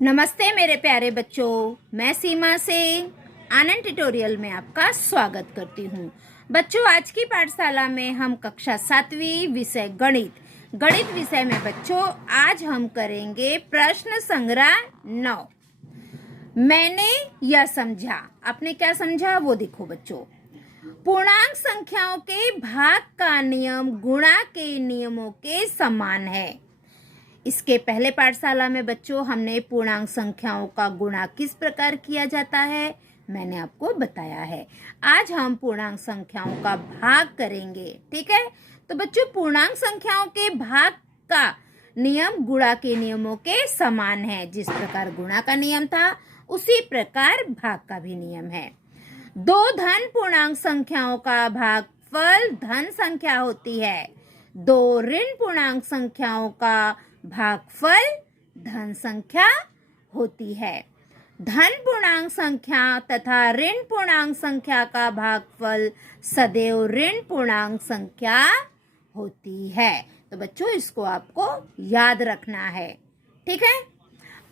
नमस्ते मेरे प्यारे बच्चों, मैं सीमा सिंह आनंद ट्यूटोरियल में आपका स्वागत करती हूँ। बच्चों, आज की पाठशाला में हम कक्षा 7वीं विषय गणित विषय में बच्चों आज हम करेंगे प्रश्न संग्रह 9। मैंने यह समझा, आपने क्या समझा वो देखो बच्चों। पूर्णांक संख्याओं के भाग का नियम गुणा के नियमों के समान है। इसके पहले पाठशाला में बच्चों हमने पूर्णांक संख्याओं का गुणा किस प्रकार किया जाता है मैंने आपको बताया है। आज हम पूर्णांक संख्याओं का भाग करेंगे, ठीक है। तो बच्चों, पूर्णांक संख्याओं के भाग का नियम गुणा के नियमों के समान है। जिस प्रकार गुणा का नियम था उसी प्रकार भाग का भी नियम है। दो धन पूर्णांक संख्याओं का भागफल धन संख्या होती है। दो ऋण पूर्णांक संख्याओं का भागफल धन संख्या होती है। धन पूर्णांक संख्या तथा ऋण पूर्णांक संख्या का भागफल सदैव ऋण पूर्णांक संख्या होती है। तो बच्चों, इसको आपको याद रखना है, ठीक है।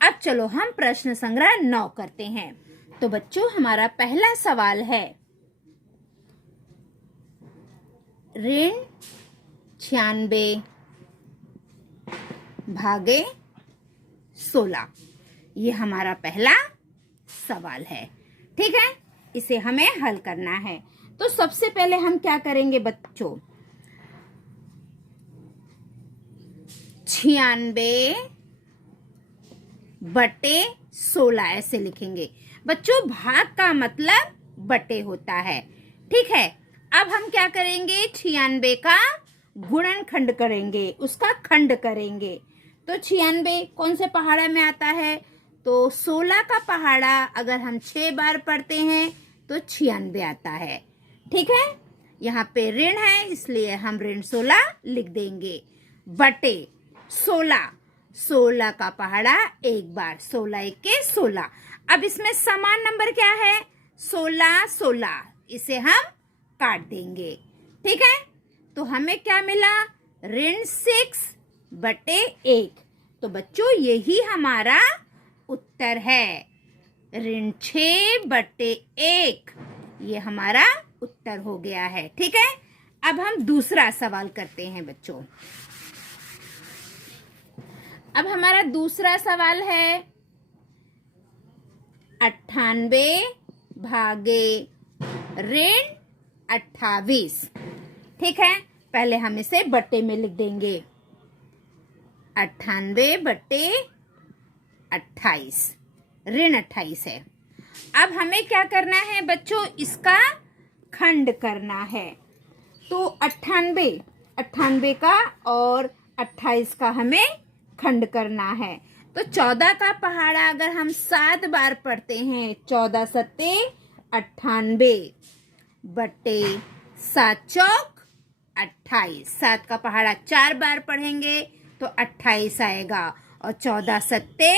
अब चलो हम प्रश्न संग्रह 9 करते हैं। तो बच्चों, हमारा पहला सवाल है ऋण 96 भागे 16, ये हमारा पहला सवाल है, ठीक है। इसे हमें हल करना है। तो सबसे पहले हम क्या करेंगे बच्चों, 96 बटे 16 ऐसे लिखेंगे। बच्चों, भाग का मतलब बटे होता है, ठीक है। अब हम क्या करेंगे, 96 का गुणनखंड करेंगे, उसका खंड करेंगे। तो 96 कौन से पहाड़ा में आता है, तो 16 का पहाड़ा अगर हम 6 बार पढ़ते हैं तो 96 आता है, ठीक है। यहाँ पे ऋण है इसलिए हम ऋण 16 लिख देंगे बटे 16 का पहाड़ा एक बार, 16 एक के 16। अब इसमें समान नंबर क्या है, 16, इसे हम काट देंगे, ठीक है। तो हमें क्या मिला, ऋण 6 बटे 1। तो बच्चों, यही हमारा उत्तर है, ऋण 6 बटे 1, ये हमारा उत्तर हो गया है, ठीक है। अब हम दूसरा सवाल करते हैं बच्चों। अब हमारा दूसरा सवाल है 98 भागे ऋण 28, ठीक है। पहले हम इसे बट्टे में लिख देंगे, 98 बटे 28, ऋण 28 है। अब हमें क्या करना है बच्चों, इसका खंड करना है। तो 98 का और 28 का हमें खंड करना है। तो 14 का पहाड़ा अगर हम 7 बार पढ़ते हैं, 14 सत्ते 98 बटे 7 चौक 28। 7 का पहाड़ा 4 बार पढ़ेंगे तो 28 आएगा और 14 सत्ते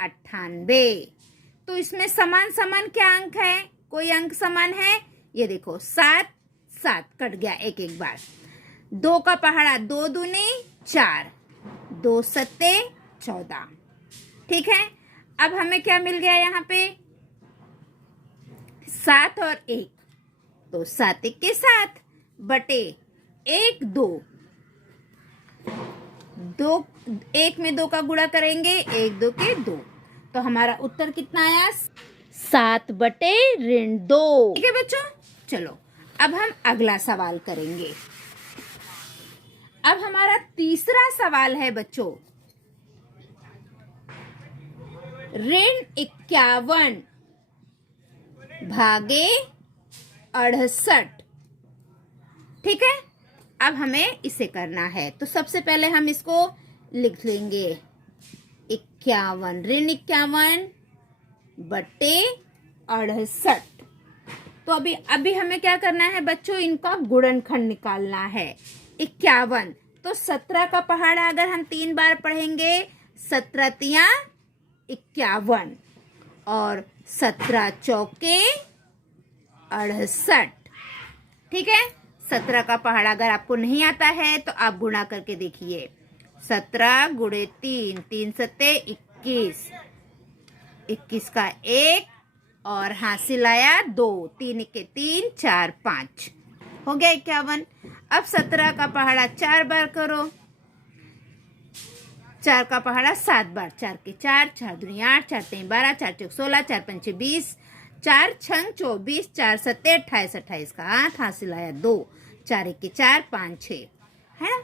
98। तो इसमें समान समान क्या अंक है, कोई अंक समान है, ये देखो 7 कट गया एक एक बार। 2 का पहाड़ा 2 दूनी 4, 2 सत्ते 14, ठीक है। अब हमें क्या मिल गया यहाँ पे, 7 और 1, तो 7 एक के 7 बटे 1 2, 1 में 2 का गुणा करेंगे, 1 2 के 2। तो हमारा उत्तर कितना आया, 7 बटे ऋण 2, ठीक है बच्चों। चलो अब हम अगला सवाल करेंगे। अब हमारा तीसरा सवाल है बच्चों, ऋण 51 भागे 68, ठीक है। अब हमें इसे करना है। तो सबसे पहले हम इसको लिख लेंगे, 51 ऋण 51 बटे 68। तो अभी हमें क्या करना है बच्चों, इनका गुणनखंड निकालना है। 51, तो 17 का पहाड़ा अगर हम 3 बार पढ़ेंगे, 17 तिया 51 और 17 चौके 68, ठीक है। 17 का पहाड़ा अगर आपको नहीं आता है तो आप गुणा करके देखिए, 17 गुणे 3, 3 सत्ते 21, 21 का 1 और हासिल आया 2, 3 के 3, 4 5 हो गया 51। अब 17 का पहाड़ा 4 बार करो, 4 का पहाड़ा 7 बार, 4 के 4, 4 दूनी 8, 4 तीन 12, 4 चौक 16, 4 पंचे 20, 4 छंग 24, 4 सत्ते 28, 28 का 8 हासिल आया 2, 4 के 4, 5 6 है ना।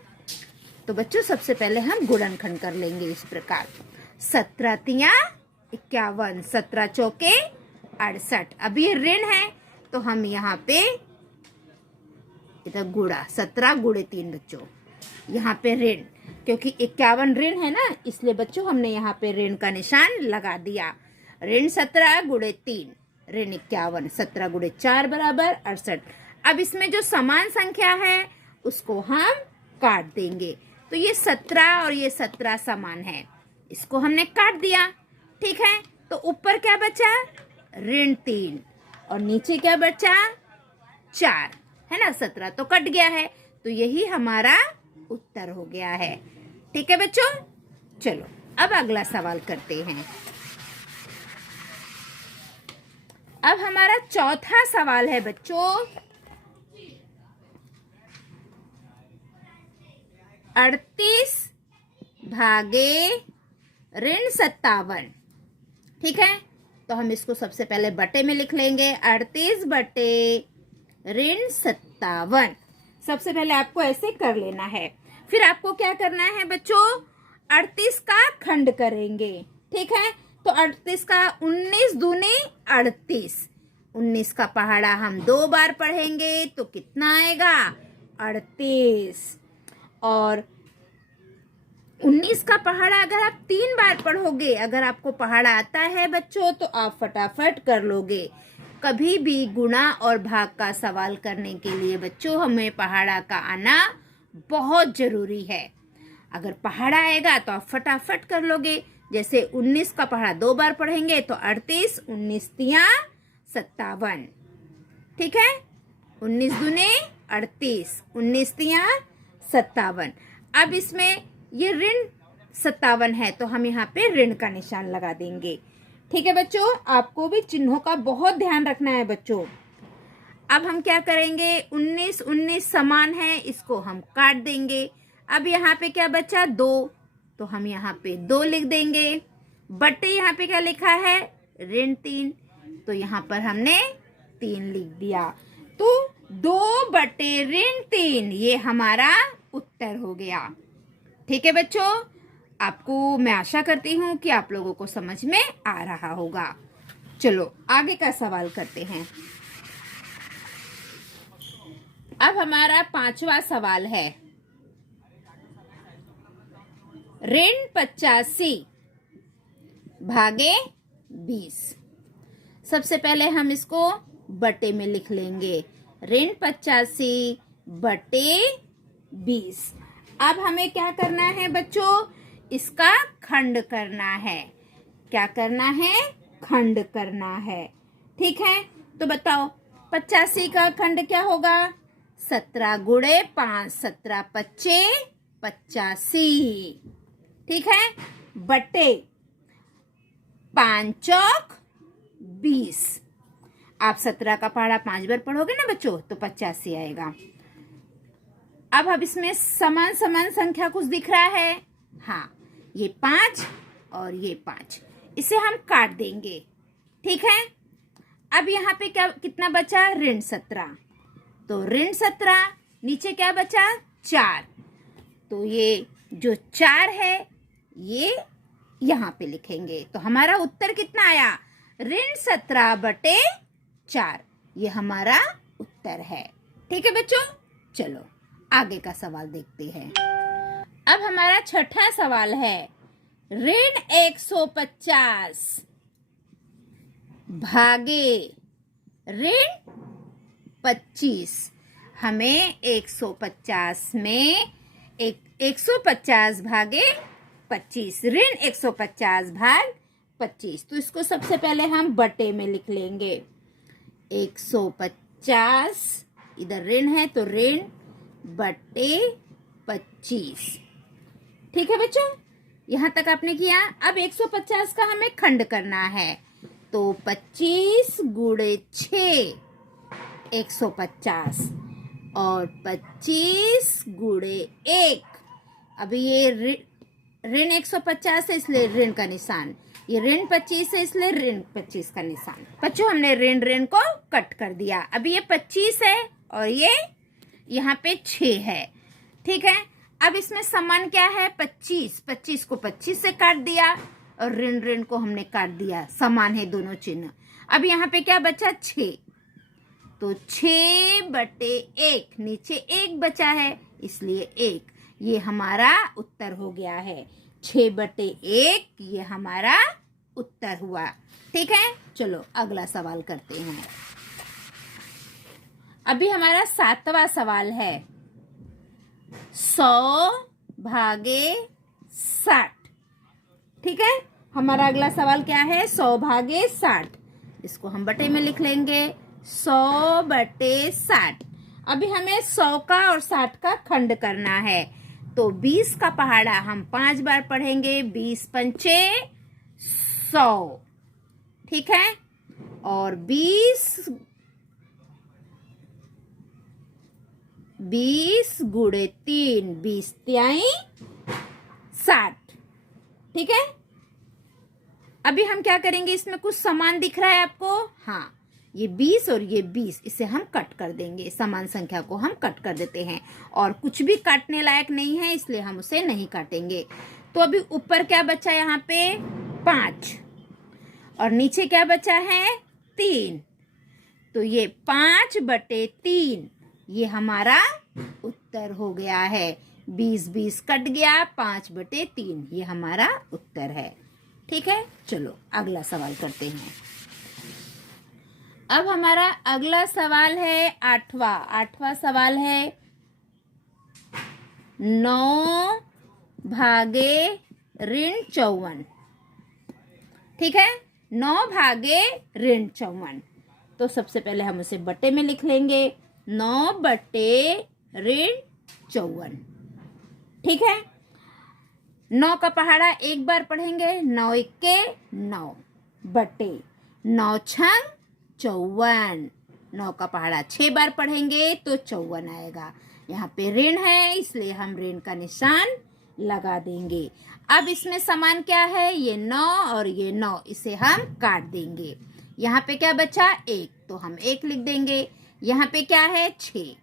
तो बच्चों सबसे पहले हम गुणनखंड कर लेंगे इस प्रकार, 17 तिया 51, 17 चौके 68। अब ये ऋण है तो हम यहाँ पे इधर गुणा, 17 गुणे 3 बच्चों, यहाँ पे ऋण, क्योंकि 51 ऋण है ना, इसलिए बच्चों हमने यहाँ पे ऋण का निशान लगा दिया। ऋण 17 गुणे 3, ऋण 51, 17 गुणे 4 बराबर 68। अब इसमें जो समान संख्या है उसको हम काट देंगे। तो ये 17 और ये 17 समान है, इसको हमने काट दिया। ठीक है, तो ऊपर क्या बचा, ऋण 3 और नीचे क्या बचा 4 है ना। 17 तो कट गया है, तो यही हमारा उत्तर हो गया है। ठीक है बच्चों, चलो अब अगला सवाल करते हैं। अब हमारा चौथा सवाल है बच्चों, 38 भागे ऋण 57। ठीक है, तो हम इसको सबसे पहले बटे में लिख लेंगे, 38 बटे ऋण 57। सबसे पहले आपको ऐसे कर लेना है। फिर आपको क्या करना है बच्चों, 38 का खंड करेंगे। ठीक है, तो 38 का 19 दूनी 38, 19 का पहाड़ा हम 2 बार पढ़ेंगे तो कितना आएगा 38। और 19 का पहाड़ा अगर आप 3 बार पढ़ोगे, अगर आपको पहाड़ा आता है बच्चों तो आप फटाफट कर लोगे। कभी भी गुणा और भाग का सवाल करने के लिए बच्चों हमें पहाड़ा का आना बहुत जरूरी है। अगर पहाड़ा आएगा तो आप फटाफट कर लोगे। जैसे 19 का पहाड़ा 2 बार पढ़ेंगे तो 38, 19 तिया 57। ठीक है, 19 दूने 38, 19 तिया 57। अब इसमें ये ऋण 57 है तो हम यहाँ पे ऋण का निशान लगा देंगे। ठीक है बच्चों, आपको भी चिन्हों का बहुत ध्यान रखना है बच्चों। अब हम क्या करेंगे, 19 19 समान है, इसको हम काट देंगे। अब यहाँ पे क्या बचा 2, तो हम यहाँ पे 2 लिख देंगे। बटे यहाँ पे क्या लिखा है ऋण 3, तो यहाँ पर हमने 3 लिख दिया। तो 2 बटे ऋण 3 ये हमारा उत्तर हो गया। ठीक है बच्चों, आपको मैं आशा करती हूँ कि आप लोगों को समझ में आ रहा होगा। चलो आगे का सवाल करते हैं। अब हमारा 5वां सवाल है, ऋण 85 भागे 20। सबसे पहले हम इसको बटे में लिख लेंगे, ऋण 85 बटे 20। अब हमें क्या करना है बच्चों, इसका खंड करना है। क्या करना है, खंड करना है। ठीक है, तो बताओ 85 का खंड क्या होगा, 17 गुणे 5, 17 पच्चे 85। ठीक है, बटे 5 चौक 20। आप 17 का पहाड़ा 5 बार पढ़ोगे ना बच्चों तो 85 आएगा। अब इसमें समान समान संख्या कुछ दिख रहा है, हाँ ये 5 और ये 5, इसे हम काट देंगे। ठीक है, अब यहाँ पे क्या कितना बचा, ऋण 17, तो ऋण 17 नीचे क्या बचा 4, तो ये जो 4 है ये यहाँ पे लिखेंगे। तो हमारा उत्तर कितना आया, ऋण 17 बटे 4, ये हमारा उत्तर है। ठीक है बच्चों, चलो आगे का सवाल देखते हैं। अब हमारा छठा सवाल है, ऋण 150 भागे ऋण 25। हमें 150 में 150 भागे 25, ऋण 150 भाग 25। तो इसको सबसे पहले हम बटे में लिख लेंगे, 150 इधर ऋण है तो ऋण बटे 25। ठीक है बच्चों, यहाँ तक आपने किया। अब 150 का हमें खंड करना है, तो 25 गुणे 6 150 और 25 गुणे 1। अभी ये ऋण 150 है इसलिए ऋण का निशान, ये ऋण 25 है इसलिए ऋण 25 का निशान। बच्चों हमने ऋण ऋण को कट कर दिया। अभी ये 25 है और ये यहाँ पे 6 है, ठीक है। अब इसमें समान क्या है, 25। 25 को 25 से काट दिया और ऋण ऋण को हमने काट दिया, समान है दोनों चिन्ह। अब यहाँ पे क्या बचा, 6, तो 6/1, नीचे 1 बचा है इसलिए 1, ये हमारा उत्तर हो गया है। 6/1 ये हमारा उत्तर हुआ, ठीक है। चलो अगला सवाल करते हैं। अभी हमारा 7वां सवाल है, 100 भागे 60, ठीक है। हमारा अगला सवाल क्या है, 100 भागे 60। इसको हम बटे में लिख लेंगे, 100/60। अभी हमें 100 का और 60 का खंड करना है, तो 20 का पहाड़ा हम 5 बार पढ़ेंगे, 20 पंचे 100, ठीक है। और 20 गुणे 3, 20 तिहाई 60, ठीक है। अभी हम क्या करेंगे, इसमें कुछ समान दिख रहा है आपको, हाँ, ये 20 और ये 20, इसे हम कट कर देंगे, समान संख्या को हम कट कर देते हैं। और कुछ भी काटने लायक नहीं है इसलिए हम उसे नहीं काटेंगे। तो अभी ऊपर क्या बचा, यहाँ पे 5 और नीचे क्या बचा है, 3, तो ये 5/3 ये हमारा उत्तर हो गया है। 20 कट गया, 5/3 ये हमारा उत्तर है, ठीक है। चलो अगला सवाल करते हैं। अब हमारा अगला सवाल है 8वां सवाल है, 9 भागे ऋण 54, ठीक है। 9 भागे ऋण 54, तो सबसे पहले हम उसे बटे में लिख लेंगे, 9/ऋण 54, ठीक है। 9 का पहाड़ा 1 बार पढ़ेंगे, 9 1 9 बटे 9 छंग 54। 9 का पहाड़ा 6 बार पढ़ेंगे तो 54 आएगा। यहाँ पे ऋण है इसलिए हम ऋण का निशान लगा देंगे। अब इसमें समान क्या है, ये 9 और ये 9, इसे हम काट देंगे। यहाँ पे क्या बचा, 1, तो हम 1 लिख देंगे। यहाँ पे क्या है, 6,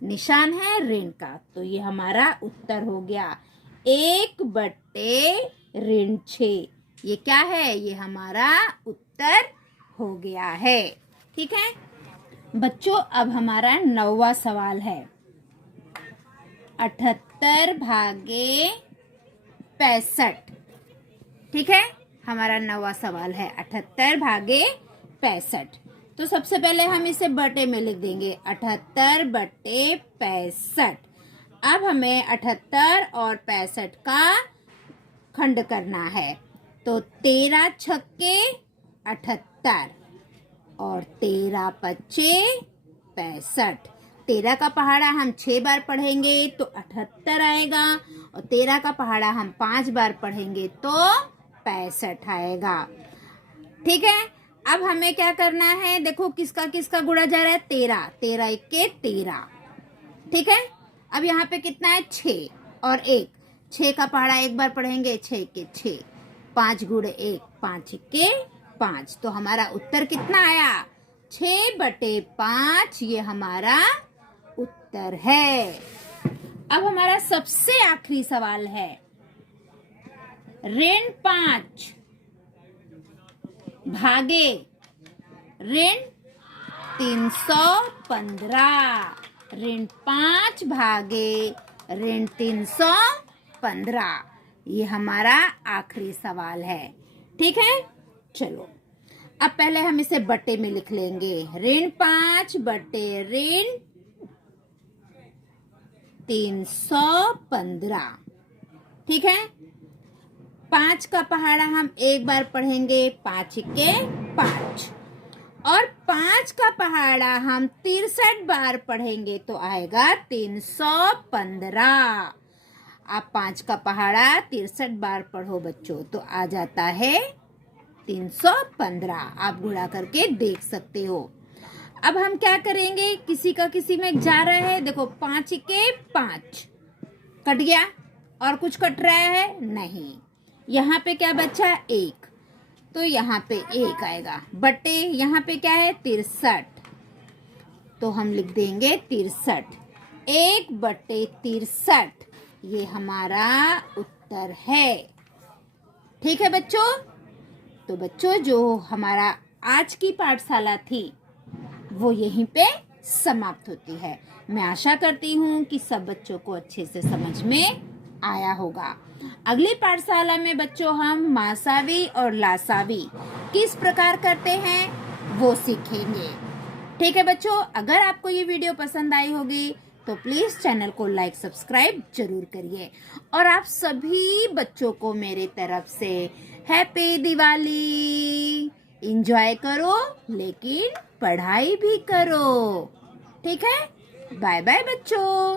निशान है ऋण का, तो ये हमारा उत्तर हो गया 1/6। ये क्या है, ये हमारा उत्तर हो गया है, ठीक है बच्चों। अब हमारा 9वां सवाल है, 78 भागे 65, ठीक है। हमारा 9वां सवाल है 78 भागे 65। तो सबसे पहले हम इसे बटे में लिख देंगे, 78/65। अब हमें 78 और 65 का खंड करना है, तो 13 छक्के 78 और 13 पच्चे 65। 13 का पहाड़ा हम 6 बार पढ़ेंगे तो 78 आएगा, और 13 का पहाड़ा हम 5 बार पढ़ेंगे तो 65 आएगा, ठीक है। अब हमें क्या करना है, देखो किसका किसका गुणा जा रहा है, 13 13 1 के 13, ठीक है। अब यहाँ पे कितना है, 6 और 1, 6 का पहाड़ा 1 बार पढ़ेंगे, 6 के 6, 5 गुणे 1 5 के 5, तो हमारा उत्तर कितना आया, 6/5 ये हमारा उत्तर है। अब हमारा सबसे आखिरी सवाल है, ऋण 5 भागे ऋण 315। ऋण 5 भागे ऋण 315, ये हमारा आखिरी सवाल है, ठीक है। चलो अब पहले हम इसे बटे में लिख लेंगे, ऋण 5 बटे ऋण 315, ठीक है। 5 का पहाड़ा हम 1 बार पढ़ेंगे, 5 के 5, और 5 का पहाड़ा हम 63 बार पढ़ेंगे तो आएगा 315। आप 5 का पहाड़ा 63 बार पढ़ो बच्चों तो आ जाता है 315। आप गुणा करके देख सकते हो। अब हम क्या करेंगे, किसी का किसी में जा रहा है, देखो 5 के 5 कट गया और कुछ कट रहा है नहीं। यहाँ पे क्या बचा 1, तो यहाँ पे 1 आएगा बटे यहाँ पे क्या है 63, तो हम लिख देंगे 63। 1 बटे 63 ये हमारा उत्तर है। ठीक है बच्चों। तो बच्चों जो हमारा आज की पाठशाला थी वो यहीं पे समाप्त होती है। मैं आशा करती हूँ कि सब बच्चों को अच्छे से समझ में आया होगा। अगली पाठशाला में बच्चों हम मासावी और लासावी किस प्रकार करते हैं वो सीखेंगे। ठीक है बच्चों, अगर आपको ये वीडियो पसंद आई होगी तो प्लीज चैनल को लाइक सब्सक्राइब जरूर करिए। और आप सभी बच्चों को मेरे तरफ से हैप्पी दिवाली। एंजॉय करो लेकिन पढ़ाई भी करो। ठीक है, बाय बाय बच्चों।